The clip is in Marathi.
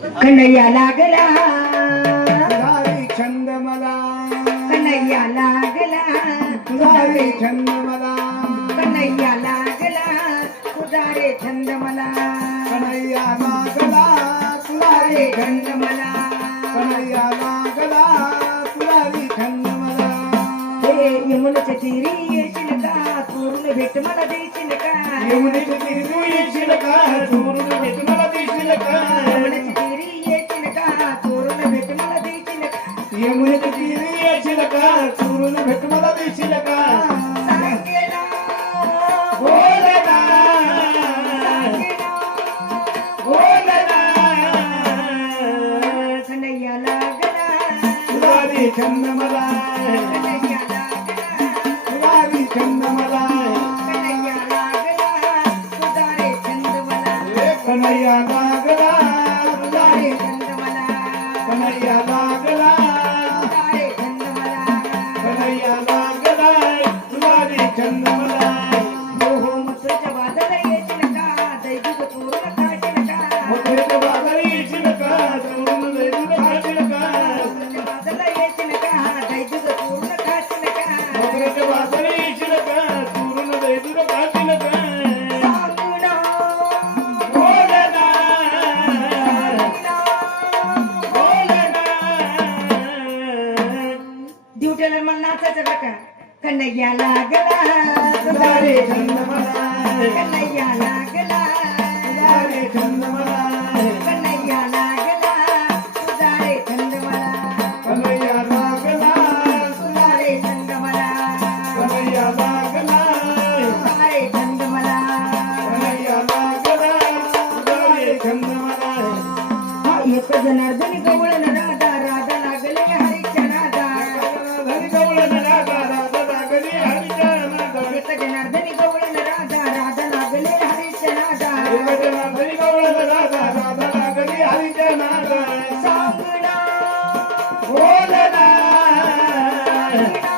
कन्हैया लागला तुझारी छंद मला कन्हैया लागला तुझारी छंद मला कन्हैया लागला तुझा रे छंद मला कन्हैया लागला तुझारी छंद मला कन्हैया लागला तुझारी छंद मला हे यमुनेच्या तीरी येशील का चोरून भेट मला देशील का यमुनेच्या तीरी येशील का चोरून भेट मला देशील का यमुनेच्या तीरी येशील का चोरून भेट मला देशील का यमुनेच्या तीरी येशील का चोरून भेट मला देशील का सांगेना बोलना सांगेना बोलना कन्हैया लागला तुझारी छंद मला कन्हैया लागला तुझारी छंद मला कन्हैया लागला तुझा रे छंद मला कन्हैया लागला तुझारी छंद मला कन्हैया लागला तुझा रे छंद मला कन्हैया लागला तुझारी छंद मला हो हो मथुरेच्या बाजाला येशील का दैविक चोरून खाशील का मथुरेच्या बाजारी येशील का चोरून दैविक खाशील का मथुरेच्या बाजाला येशील का दैविक चोरून खाशील का मथुरेच्या बाजारी येशील का चोरून दैविक खाशील का सांगणं बोलना बोलना ड्युटीला मला नाचायचं बघा कन्हैया लागला तुझारी छंद मला कन्हैया लागला तुझारी छंद मला कन्हैया लागला तुझा रे छंद मला कन्हैया लागला तुझा रे छंद मला कन्हैया लागला तुझा रे छंद मला कन्हैया लागला तुझारी छंद मला हा एक जनार्दनी गवळण राधा राधा लागले हरीच्या नादा धनी गवळण राधा राधा लागली हरीच्या नादा एक जनार्दनी गवळण राधा राधा लागले हरीच्या नादा धनी गवळण राधा राधा लागली हरीच्या नादा सांगणं बोलना सांगणं